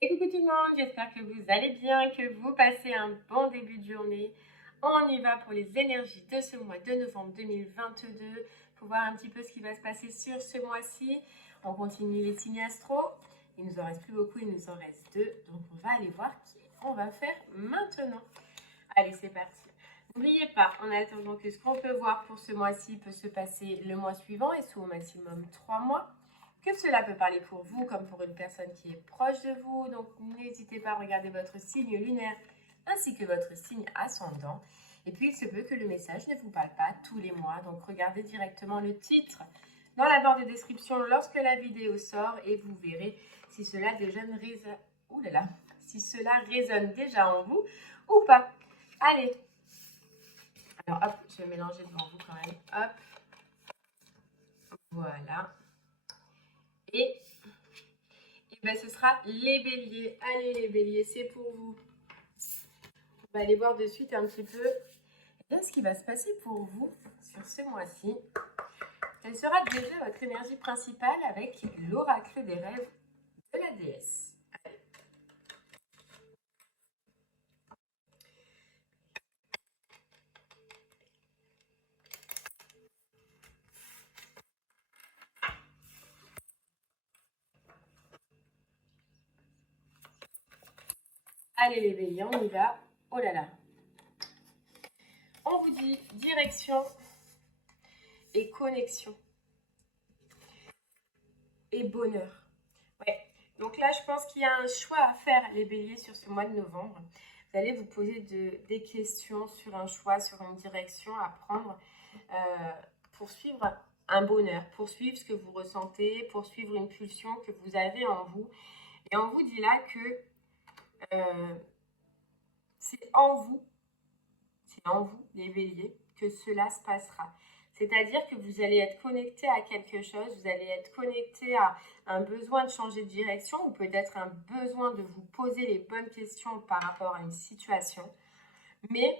Et coucou tout le monde, j'espère que vous allez bien, que vous passez un bon début de journée. On y va pour les énergies de ce mois de novembre 2022 pour voir un petit peu ce qui va se passer sur ce mois-ci. On continue les signes astro. Il nous en reste plus beaucoup, il nous en reste deux. Donc on va aller voir qui on va faire maintenant. Allez, c'est parti. N'oubliez pas, en attendant que ce qu'on peut voir pour ce mois-ci peut se passer le mois suivant et sous au maximum 3 mois, que cela peut parler pour vous comme pour une personne qui est proche de vous. Donc n'hésitez pas à regarder votre signe lunaire ainsi que votre signe ascendant. Et puis il se peut que le message ne vous parle pas tous les mois. Donc regardez directement le titre dans la barre de description lorsque la vidéo sort et vous verrez si cela résonne déjà en vous ou pas. Allez, alors hop, je vais mélanger devant vous quand même. Hop, voilà. Et ben, ce sera les béliers. Allez les béliers, c'est pour vous. On va aller voir de suite un petit peu ce qui va se passer pour vous sur ce mois-ci. Quelle sera déjà votre énergie principale avec l'oracle des rêves de la déesse. Allez les béliers, on y va. Oh là là. On vous dit direction et connexion et bonheur. Ouais. Donc là, je pense qu'il y a un choix à faire, les béliers, sur ce mois de novembre. Vous allez vous poser des questions sur un choix, sur une direction à prendre pour suivre un bonheur, pour suivre ce que vous ressentez, pour suivre une pulsion que vous avez en vous. Et on vous dit là que c'est en vous, les béliers, que cela se passera. C'est-à-dire que vous allez être connecté à quelque chose, vous allez être connecté à un besoin de changer de direction ou peut-être un besoin de vous poser les bonnes questions par rapport à une situation. Mais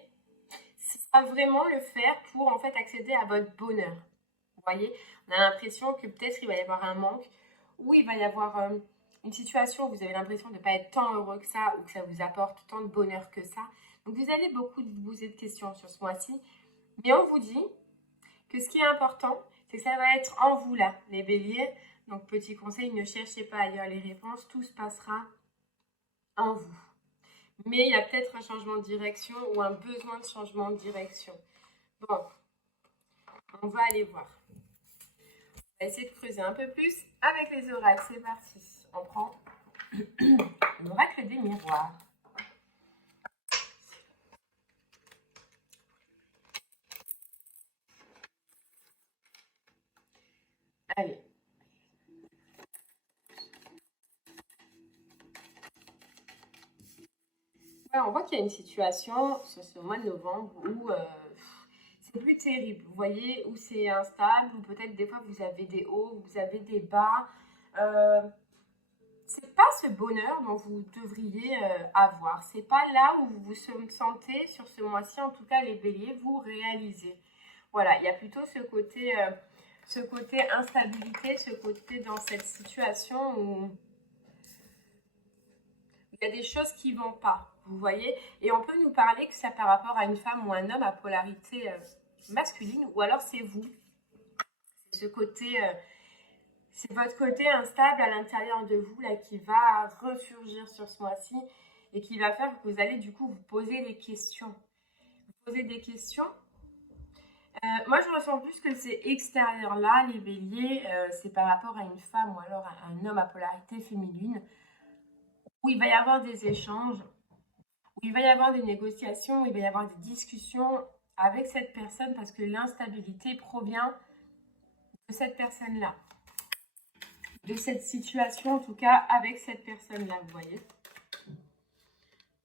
ce sera vraiment le faire pour en fait accéder à votre bonheur. Vous voyez, on a l'impression que peut-être il va y avoir un manque ou il va y avoir une situation où vous avez l'impression de ne pas être tant heureux que ça ou que ça vous apporte tant de bonheur que ça. Donc vous allez beaucoup vous poser de questions sur ce mois-ci. Mais on vous dit que ce qui est important, c'est que ça va être en vous là, les béliers. Donc petit conseil, ne cherchez pas ailleurs les réponses, tout se passera en vous. Mais il y a peut-être un changement de direction ou un besoin de changement de direction. Bon, on va aller voir. On va essayer de creuser un peu plus avec les oracles. C'est parti. On prend l'oracle des miroirs. Allez. On voit qu'il y a une situation sur ce mois de novembre où c'est plus terrible, vous voyez, où c'est instable, ou peut-être des fois vous avez des hauts, vous avez des bas. C'est pas ce bonheur dont vous devriez avoir. C'est pas là où vous vous sentez sur ce mois-ci, en tout cas les béliers, vous réalisez. Voilà, il y a plutôt ce côté instabilité, ce côté dans cette situation où il y a des choses qui ne vont pas, vous voyez. Et on peut nous parler que ça par rapport à une femme ou un homme à polarité masculine, ou alors c'est vous. C'est ce côté, c'est votre côté instable à l'intérieur de vous là qui va ressurgir sur ce mois-ci et qui va faire que vous allez du coup vous poser des questions. Vous posez des questions. Moi, je ressens plus que c'est extérieur là, les béliers, c'est par rapport à une femme ou alors à un homme à polarité féminine, où il va y avoir des échanges, où il va y avoir des négociations, où il va y avoir des discussions avec cette personne parce que l'instabilité provient de cette personne-là, de cette situation en tout cas avec cette personne-là, vous voyez.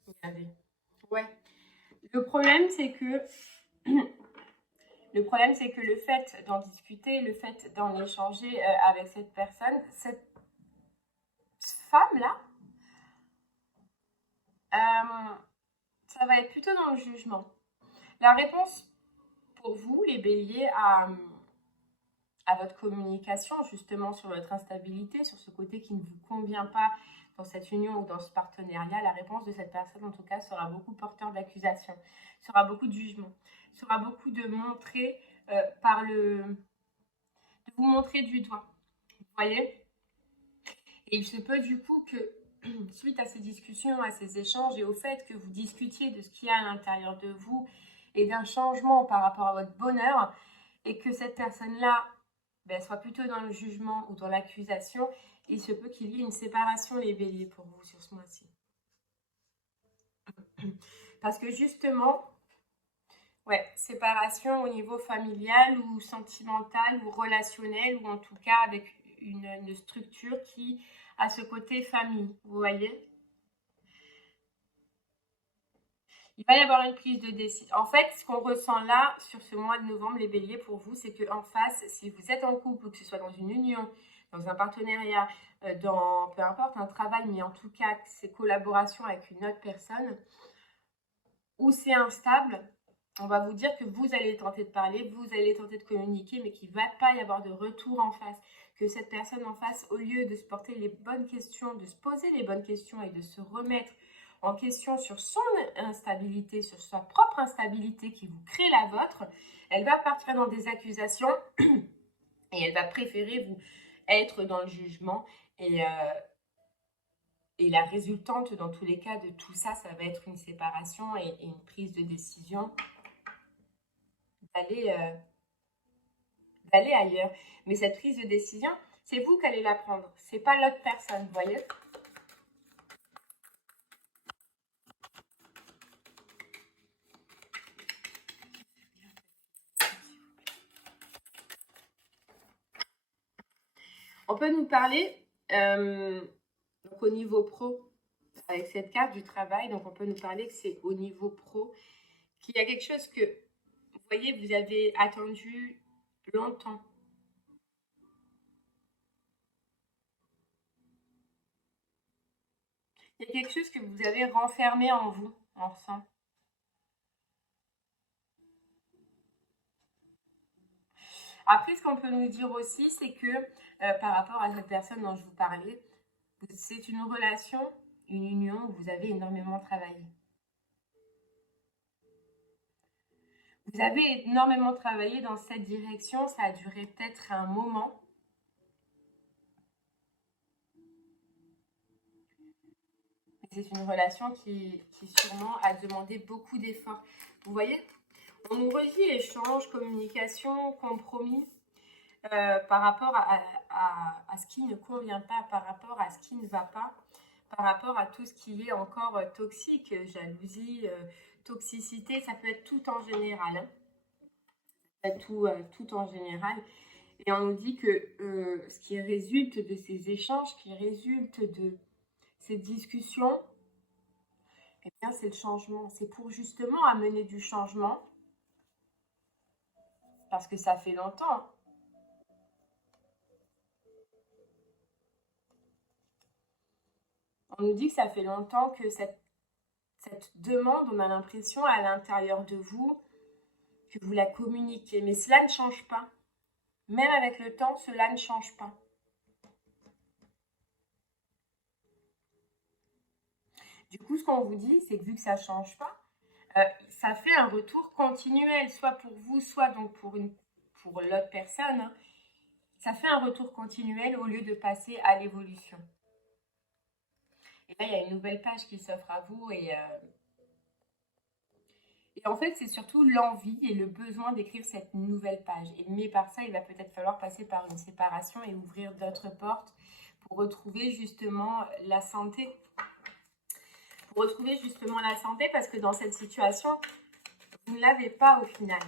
Regardez. Ouais. Le problème, c'est que le fait d'en discuter, le fait d'en échanger avec cette personne, cette femme-là, ça va être plutôt dans le jugement. La réponse pour vous, les béliers, à votre communication, justement sur votre instabilité, sur ce côté qui ne vous convient pas dans cette union ou dans ce partenariat, la réponse de cette personne, en tout cas, sera beaucoup porteur d'accusation, sera beaucoup de jugement, sera beaucoup de montrer de vous montrer du doigt. Vous voyez? Et il se peut du coup que, suite à ces discussions, à ces échanges et au fait que vous discutiez de ce qu'il y a à l'intérieur de vous et d'un changement par rapport à votre bonheur, et que cette personne-là soit plutôt dans le jugement ou dans l'accusation, il se peut qu'il y ait une séparation, les béliers, pour vous sur ce mois-ci. Parce que justement, ouais, séparation au niveau familial ou sentimental ou relationnel, ou en tout cas avec une structure qui a ce côté famille, vous voyez? Il va y avoir une prise de décision. En fait, ce qu'on ressent là, sur ce mois de novembre, les béliers, pour vous, c'est qu'en face, si vous êtes en couple, ou que ce soit dans une union, dans un partenariat, dans peu importe, un travail, mais en tout cas, c'est collaboration avec une autre personne, où c'est instable, on va vous dire que vous allez tenter de parler, vous allez tenter de communiquer, mais qu'il ne va pas y avoir de retour en face. Que cette personne en face, au lieu de se porter les bonnes questions, de se poser les bonnes questions et de se remettre en question sur son instabilité, sur sa propre instabilité qui vous crée la vôtre, elle va partir dans des accusations et elle va préférer vous être dans le jugement. Et la résultante, dans tous les cas, de tout ça, ça va être une séparation et une prise de décision d'aller ailleurs. Mais cette prise de décision, c'est vous qui allez la prendre. C'est pas l'autre personne, vous voyez? On peut nous parler donc au niveau pro, avec cette carte du travail, donc on peut nous parler que c'est au niveau pro, qu'il y a quelque chose que, vous voyez, vous avez attendu longtemps. Il y a quelque chose que vous avez renfermé en vous, on ressent. Après, ce qu'on peut nous dire aussi, c'est que par rapport à cette personne dont je vous parlais, c'est une relation, une union où vous avez énormément travaillé. Vous avez énormément travaillé dans cette direction, ça a duré peut-être un moment. C'est une relation qui sûrement a demandé beaucoup d'efforts. Vous voyez, on nous redit échange, communication, compromis par rapport à ce qui ne convient pas, par rapport à ce qui ne va pas, par rapport à tout ce qui est encore toxique, jalousie, toxicité, ça peut être tout en général. Hein. Tout en général. Et on nous dit que ce qui résulte de ces échanges, qui résulte de ces discussions, eh bien, c'est le changement. C'est pour justement amener du changement, parce que ça fait longtemps. On nous dit que ça fait longtemps que cette demande, on a l'impression à l'intérieur de vous que vous la communiquez. Mais cela ne change pas. Même avec le temps, cela ne change pas. Du coup, ce qu'on vous dit, c'est que vu que ça ne change pas, ça fait un retour continuel, soit pour vous, soit donc pour l'autre personne. Hein. Ça fait un retour continuel au lieu de passer à l'évolution. Et là, il y a une nouvelle page qui s'offre à vous et en fait, c'est surtout l'envie et le besoin d'écrire cette nouvelle page. Mais par ça, il va peut-être falloir passer par une séparation et ouvrir d'autres portes pour retrouver justement la santé. Pour retrouver justement la santé, parce que dans cette situation, vous ne l'avez pas au final.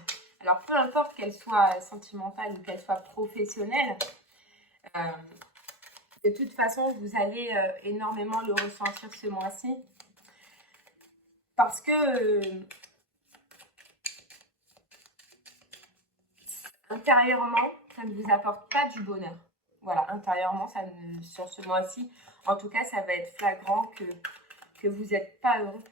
Alors, peu importe qu'elle soit sentimentale ou qu'elle soit professionnelle, de toute façon, vous allez énormément le ressentir ce mois-ci. Parce que intérieurement, ça ne vous apporte pas du bonheur. Voilà, intérieurement, ça ne, sur ce mois-ci, en tout cas, ça va être flagrant que vous n'êtes pas heureux.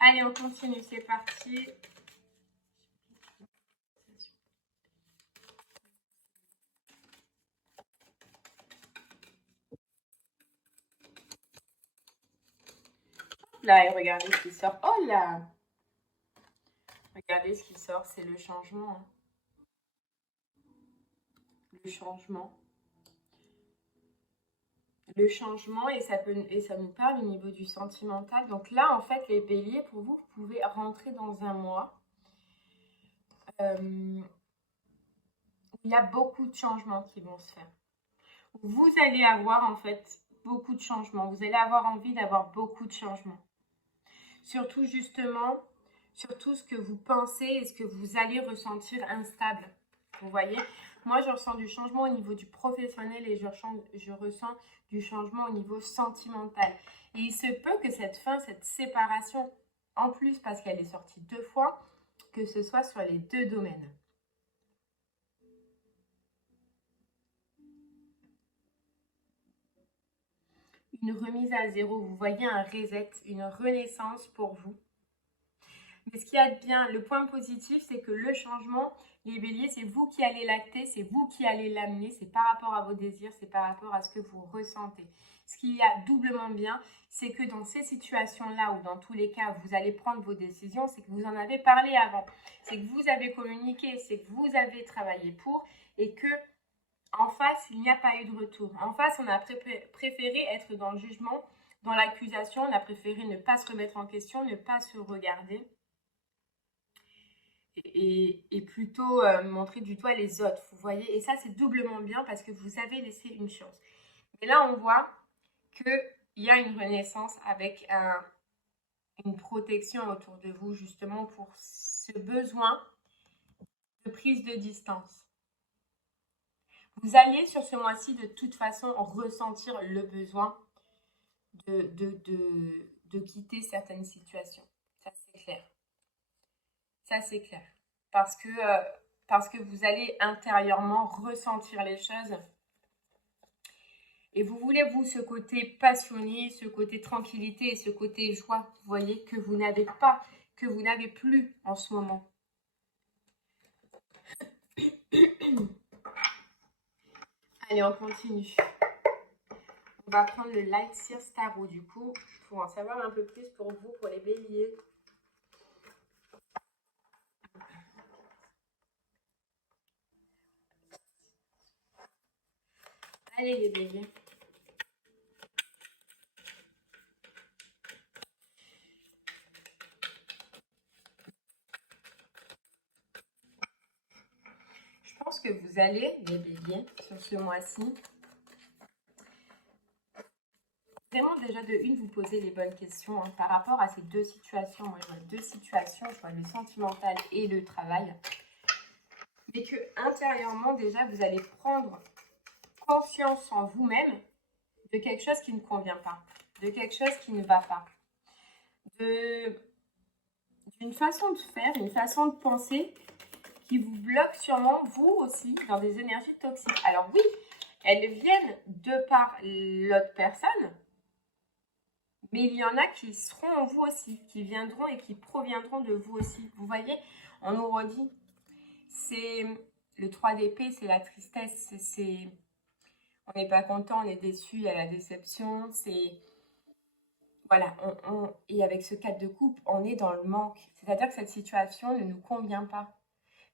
Allez, on continue, c'est parti. Là, et regardez ce qui sort. Oh là! Regardez ce qui sort, c'est le changement. Hein. Le changement. Le changement et ça nous parle au niveau du sentimental. Donc là, en fait, les béliers, pour vous, vous pouvez rentrer dans un mois où il y a beaucoup de changements qui vont se faire. Vous allez avoir, en fait, beaucoup de changements. Vous allez avoir envie d'avoir beaucoup de changements. Surtout, justement, surtout ce que vous pensez et ce que vous allez ressentir instable. Vous voyez? Moi, je ressens du changement au niveau du professionnel et je ressens du changement au niveau sentimental. Et il se peut que cette fin, cette séparation, en plus parce qu'elle est sortie 2 fois, que ce soit sur les 2 domaines. Une remise à zéro, vous voyez un reset, une renaissance pour vous. Mais ce qu'il y a de bien, le point positif, c'est que le changement, les béliers, c'est vous qui allez l'acter, c'est vous qui allez l'amener, c'est par rapport à vos désirs, c'est par rapport à ce que vous ressentez. Ce qu'il y a doublement bien, c'est que dans ces situations-là, ou dans tous les cas, vous allez prendre vos décisions, c'est que vous en avez parlé avant, c'est que vous avez communiqué, c'est que vous avez travaillé pour, et que en face, il n'y a pas eu de retour. En face, on a préféré être dans le jugement, dans l'accusation, on a préféré ne pas se remettre en question, ne pas se regarder. Et plutôt montrer du doigt les autres, vous voyez. Et ça, c'est doublement bien parce que vous avez laissé une chance. Et là, on voit qu'il y a une renaissance avec une protection autour de vous, justement, pour ce besoin de prise de distance. Vous allez, sur ce mois-ci, de toute façon, ressentir le besoin de quitter certaines situations. Ça, c'est clair. Ça, c'est clair. Parce que vous allez intérieurement ressentir les choses. Et vous voulez, vous, ce côté passionné, ce côté tranquillité et ce côté joie, vous voyez, que vous n'avez pas, que vous n'avez plus en ce moment. Allez, on continue. On va prendre le Light Seer Tarot, du coup, pour en savoir un peu plus pour vous, pour les béliers. Allez, les béliers. Je pense que vous allez, les béliers, sur ce mois-ci, vraiment déjà de une, vous poser les bonnes questions hein, par rapport à ces 2 situations. Moi, je vois 2 situations, je vois le sentimental et le travail. Mais que intérieurement, déjà, vous allez prendre conscience en vous-même de quelque chose qui ne convient pas, de quelque chose qui ne va pas, d'une façon de faire, une façon de penser qui vous bloque sûrement, vous aussi, dans des énergies toxiques. Alors oui, elles viennent de par l'autre personne, mais il y en a qui seront en vous aussi, qui viendront et qui proviendront de vous aussi. Vous voyez, on nous redit, c'est le 3 d'épée, c'est la tristesse, c'est on n'est pas content, on est déçu, il y a la déception, c'est voilà, et avec ce 4 de coupe, on est dans le manque. C'est-à-dire que cette situation ne nous convient pas.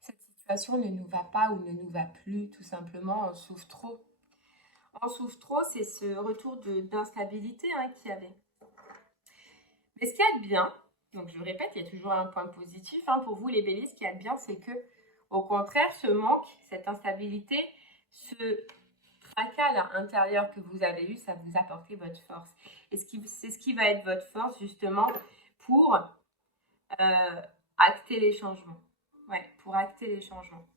Cette situation ne nous va pas ou ne nous va plus, tout simplement, on souffre trop. On souffre trop, c'est ce retour d'instabilité hein, qu'il y avait. Mais ce qu'il y a de bien, donc je le répète, il y a toujours un point positif hein, pour vous les béliers, ce qu'il y a de bien, c'est que au contraire, ce manque, cette instabilité, ce tracas intérieur que vous avez eu, ça vous a apporté votre force. Et c'est ce qui va être votre force justement pour acter les changements. Ouais, pour acter les changements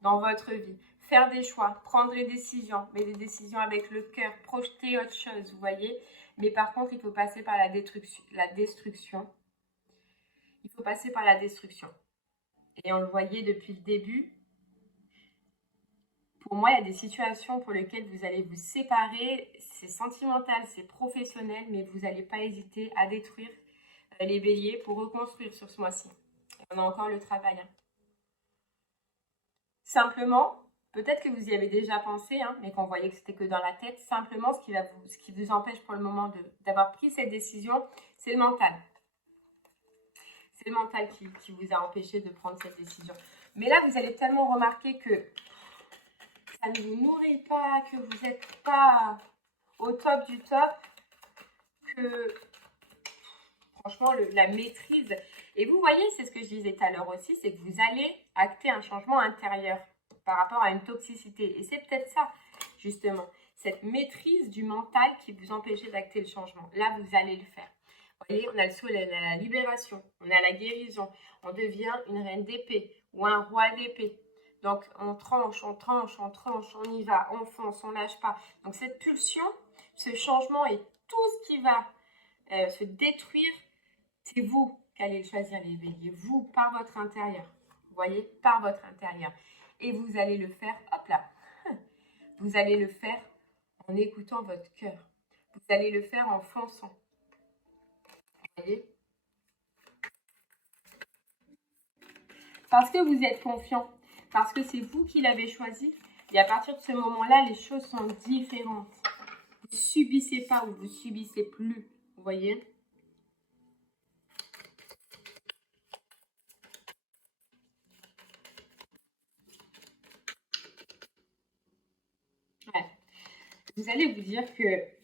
dans votre vie. Faire des choix, prendre des décisions, mais des décisions avec le cœur, projeter autre chose, vous voyez. Mais par contre, il faut passer par la destruction. Il faut passer par la destruction. Et on le voyait depuis le début. Pour moi, il y a des situations pour lesquelles vous allez vous séparer. C'est sentimental, c'est professionnel, mais vous n'allez pas hésiter à détruire les béliers, pour reconstruire sur ce mois-ci. On a encore le travail. Hein. Simplement, peut-être que vous y avez déjà pensé, hein, mais qu'on voyait que c'était que dans la tête. Simplement, ce qui vous empêche pour le moment d'avoir pris cette décision, c'est le mental. C'est le mental qui vous a empêché de prendre cette décision. Mais là, vous allez tellement remarquer que ça ne vous nourrit pas, que vous n'êtes pas au top du top, que franchement, la maîtrise. Et vous voyez, c'est ce que je disais tout à l'heure aussi, c'est que vous allez acter un changement intérieur par rapport à une toxicité. Et c'est peut-être ça, justement, cette maîtrise du mental qui vous empêchait d'acter le changement. Là, vous allez le faire. Vous voyez, on a le soleil, on a la libération, on a la guérison, on devient une reine d'épée ou un roi d'épée. Donc, on tranche, on tranche, on tranche, on y va, on fonce, on lâche pas. Donc, cette pulsion, ce changement et tout ce qui va se détruire, c'est vous qui allez choisir les béliers, vous, par votre intérieur. Vous voyez, par votre intérieur. Et vous allez le faire, hop là, vous allez le faire en écoutant votre cœur. Vous allez le faire en fonçant. Vous voyez? Parce que vous êtes confiant, parce que c'est vous qui l'avez choisi. Et à partir de ce moment-là, les choses sont différentes. Vous ne subissez pas ou vous ne subissez plus. Vous voyez? Ouais. Vous allez vous dire que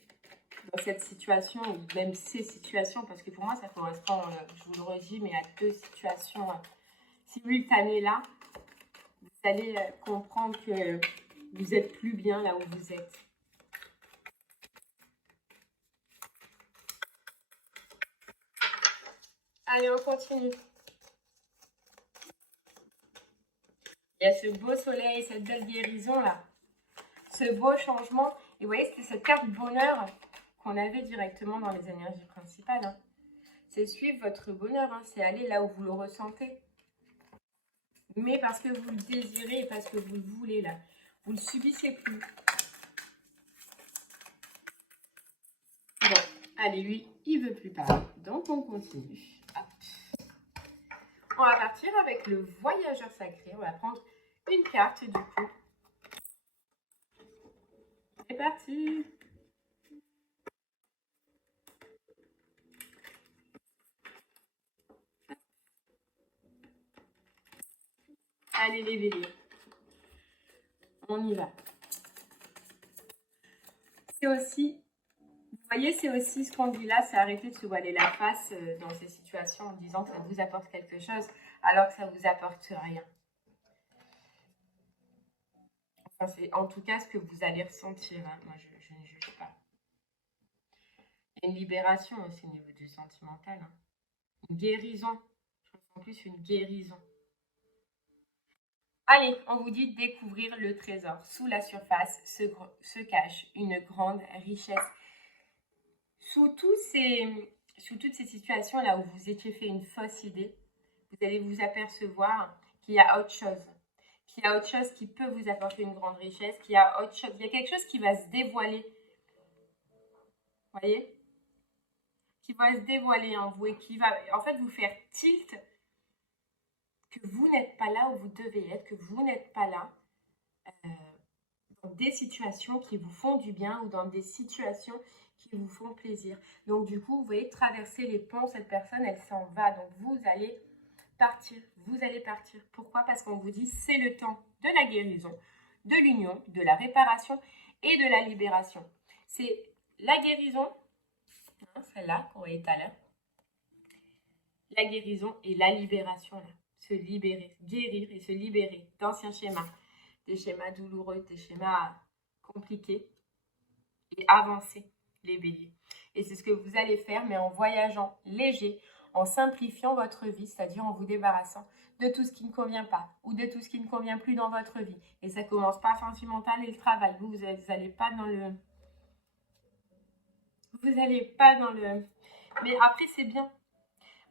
dans cette situation, ou même ces situations, parce que pour moi, ça correspond, je vous le redis, mais à deux situations simultanées là, vous allez comprendre que vous n'êtes plus bien là où vous êtes. Allez, on continue. Il y a ce beau soleil, cette belle guérison là, ce beau changement. Et vous voyez, c'était cette carte bonheur qu'on avait directement dans les énergies principales. Hein. C'est suivre votre bonheur, hein. C'est aller là où vous le ressentez. Mais parce que vous le désirez et parce que vous le voulez là. Vous ne le subissez plus. Bon, allez, lui, il ne veut plus parler. Donc, on continue. Hop. On va partir avec le voyageur sacré. On va prendre une carte du coup. C'est parti. Allez, les béliers. On y va. C'est aussi, vous voyez, c'est aussi ce qu'on dit là, c'est arrêter de se voiler la face dans ces situations en disant que ça vous apporte quelque chose alors que ça ne vous apporte rien. Enfin, c'est en tout cas ce que vous allez ressentir. Hein. Moi, je ne juge pas. Il y a une libération aussi au niveau du sentimental. Hein. Une guérison. Je ressens plus une guérison. Allez, on vous dit de découvrir le trésor. Sous la surface se cache une grande richesse. Sous toutes ces situations là où vous étiez fait une fausse idée, vous allez vous apercevoir qu'il y a autre chose. Qu'il y a autre chose qui peut vous apporter une grande richesse, qu'il y a autre chose, il y a quelque chose qui va se dévoiler. Vous voyez? Qui va se dévoiler en vous et qui va en fait vous faire tilt que vous n'êtes pas là où vous devez être, que vous n'êtes pas là dans des situations qui vous font du bien ou dans des situations qui vous font plaisir. Donc du coup, vous voyez, traverser les ponts, cette personne, elle s'en va. Donc vous allez partir, vous allez partir. Pourquoi? Parce qu'on vous dit c'est le temps de la guérison, de l'union, de la réparation et de la libération. C'est la guérison, hein, celle-là qu'on voyait tout à l'heure, la guérison et la libération, là. Se libérer, guérir et se libérer d'anciens schémas, des schémas douloureux, des schémas compliqués et avancer les béliers. Et c'est ce que vous allez faire, mais en voyageant léger, en simplifiant votre vie, c'est-à-dire en vous débarrassant de tout ce qui ne convient pas ou de tout ce qui ne convient plus dans votre vie. Et ça commence par sentimental et le travail. Vous n'allez pas dans le... Vous n'allez pas dans le... Mais après, c'est bien.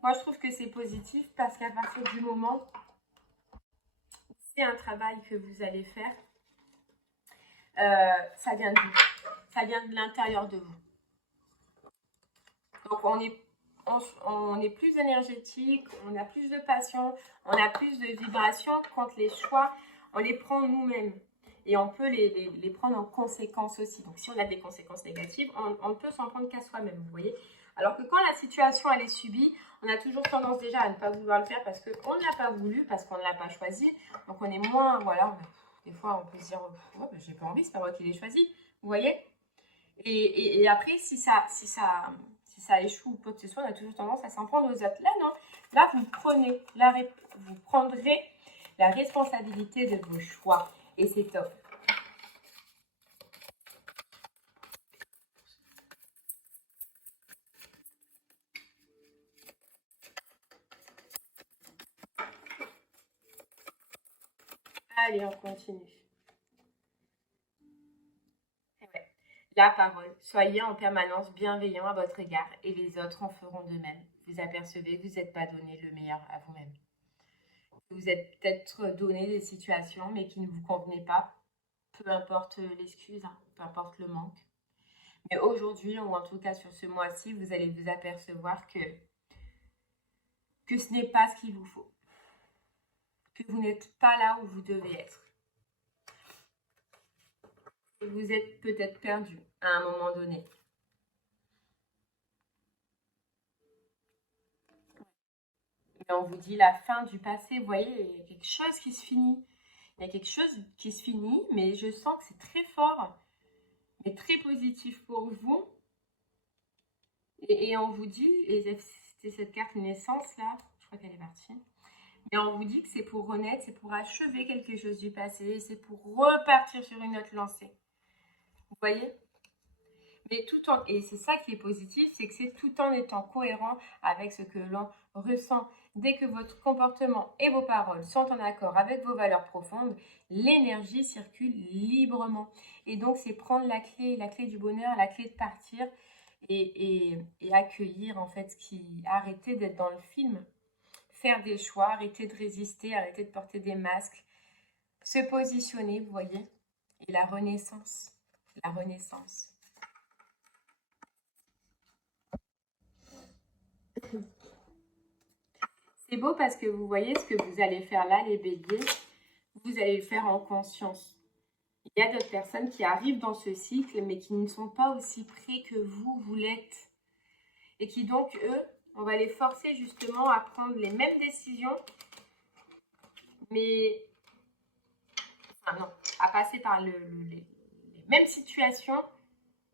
Moi, je trouve que c'est positif parce qu'à partir du moment où c'est un travail que vous allez faire, ça vient de vous. Ça vient de l'intérieur de vous. Donc, on est on est plus énergétique, on a plus de passion, on a plus de vibrations quand les choix, on les prend nous-mêmes. Et on peut les prendre en conséquence aussi. Donc, si on a des conséquences négatives, on ne peut s'en prendre qu'à soi-même, vous voyez. Alors que quand la situation, elle est subie, on a toujours tendance déjà à ne pas vouloir le faire parce qu'on ne l'a pas voulu, parce qu'on ne l'a pas choisi. Donc, on est moins, voilà, des fois, on peut se dire, oh, j'ai pas envie, c'est pas moi qui l'ai choisi, vous voyez. Et après, si ça échoue ou quoi que ce soit, on a toujours tendance à s'en prendre aux autres. Là, non. Là, vous prendrez la responsabilité de vos choix. Et c'est top. Allez, on continue. Ouais. La parole. Soyez en permanence bienveillant à votre égard et les autres en feront de même. Vous apercevez que vous n'êtes pas donné le meilleur à vous-même. Vous êtes peut-être donné des situations mais qui ne vous convenaient pas. Peu importe l'excuse, hein, peu importe le manque. Mais aujourd'hui, ou en tout cas sur ce mois-ci, vous allez vous apercevoir que ce n'est pas ce qu'il vous faut. Que vous n'êtes pas là où vous devez être. Que vous êtes peut-être perdu à un moment donné. Et on vous dit la fin du passé, vous voyez, il y a quelque chose qui se finit. Il y a quelque chose qui se finit, mais je sens que c'est très fort, mais très positif pour vous. Et on vous dit, et c'était cette carte naissance là, je crois qu'elle est partie. Et on vous dit que c'est pour renaître, c'est pour achever quelque chose du passé, c'est pour repartir sur une autre lancée. Vous voyez? Mais et c'est ça qui est positif, c'est que c'est tout en étant cohérent avec ce que l'on ressent. Dès que votre comportement et vos paroles sont en accord avec vos valeurs profondes, l'énergie circule librement. Et donc, c'est prendre la clé du bonheur, la clé de partir et accueillir en fait arrêter d'être dans le film, faire des choix, arrêter de résister, arrêter de porter des masques, se positionner, vous voyez, et la renaissance, la renaissance. C'est beau parce que vous voyez ce que vous allez faire là, les béliers, vous allez le faire en conscience. Il y a d'autres personnes qui arrivent dans ce cycle, mais qui ne sont pas aussi près que vous l'êtes. Et qui donc, eux, on va les forcer justement à prendre les mêmes décisions, mais... Enfin non, à passer par les mêmes situations,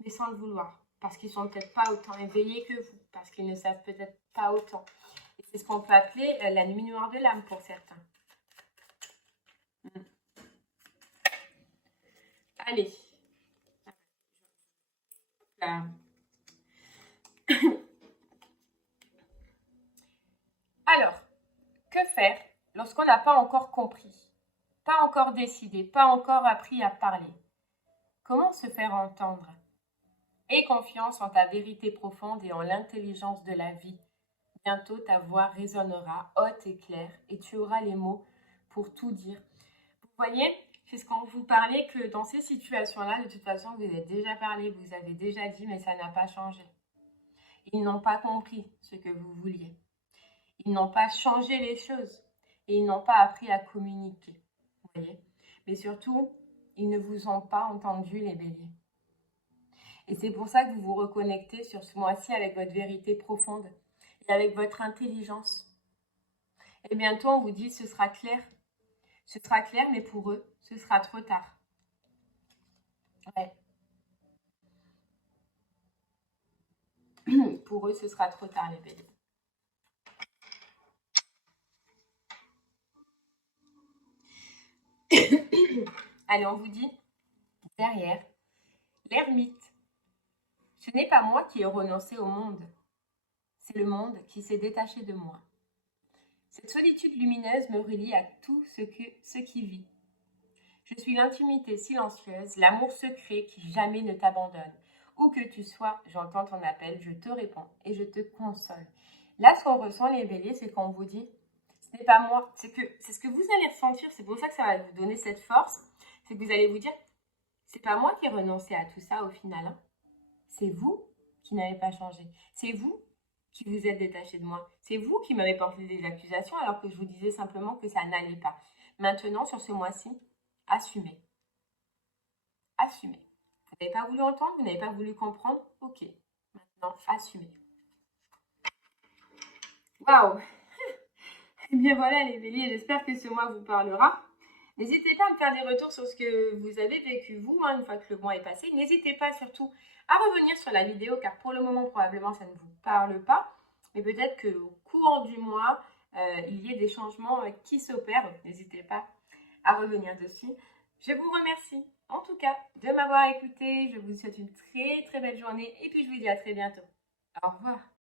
mais sans le vouloir. Parce qu'ils sont peut-être pas autant éveillés que vous, parce qu'ils ne savent peut-être pas autant. Et c'est ce qu'on peut appeler la nuit noire de l'âme pour certains. Allez. Alors, que faire lorsqu'on n'a pas encore compris, pas encore décidé, pas encore appris à parler? Comment se faire entendre? Aie confiance en ta vérité profonde et en l'intelligence de la vie. Bientôt, ta voix résonnera haute et claire et tu auras les mots pour tout dire. Vous voyez, c'est ce qu'on vous parlait que dans ces situations-là, de toute façon, vous avez déjà parlé, vous avez déjà dit, mais ça n'a pas changé. Ils n'ont pas compris ce que vous vouliez. Ils n'ont pas changé les choses et ils n'ont pas appris à communiquer. Vous voyez? Mais surtout, ils ne vous ont pas entendu, les béliers. Et c'est pour ça que vous vous reconnectez sur ce mois-ci avec votre vérité profonde et avec votre intelligence. Et bientôt, on vous dit, ce sera clair. Ce sera clair, mais pour eux, ce sera trop tard. Ouais. Pour eux, ce sera trop tard, les béliers. Allez, on vous dit, derrière, l'ermite. Ce n'est pas moi qui ai renoncé au monde. C'est le monde qui s'est détaché de moi. Cette solitude lumineuse me relie à tout ce qui vit. Je suis l'intimité silencieuse, l'amour secret qui jamais ne t'abandonne. Où que tu sois, j'entends ton appel, je te réponds et je te console. Là, ce qu'on ressent, les béliers, c'est qu'on vous dit, ce n'est pas moi, c'est ce que vous allez ressentir, c'est pour ça que ça va vous donner cette force, c'est que vous allez vous dire, c'est pas moi qui ai renoncé à tout ça au final, hein. C'est vous qui n'avez pas changé. C'est vous qui vous êtes détaché de moi. C'est vous qui m'avez porté des accusations alors que je vous disais simplement que ça n'allait pas. Maintenant, sur ce mois-ci, assumez. Assumez. Vous n'avez pas voulu entendre, vous n'avez pas voulu comprendre. Ok. Maintenant, assumez. Waouh! Eh bien voilà les béliers, j'espère que ce mois vous parlera. N'hésitez pas à me faire des retours sur ce que vous avez vécu vous, une fois que le mois est passé. N'hésitez pas surtout à revenir sur la vidéo, car pour le moment, probablement, ça ne vous parle pas. Mais peut-être qu'au courant du mois, il y ait des changements qui s'opèrent. N'hésitez pas à revenir dessus. Je vous remercie, en tout cas, de m'avoir écouté. Je vous souhaite une très très belle journée et puis je vous dis à très bientôt. Au revoir.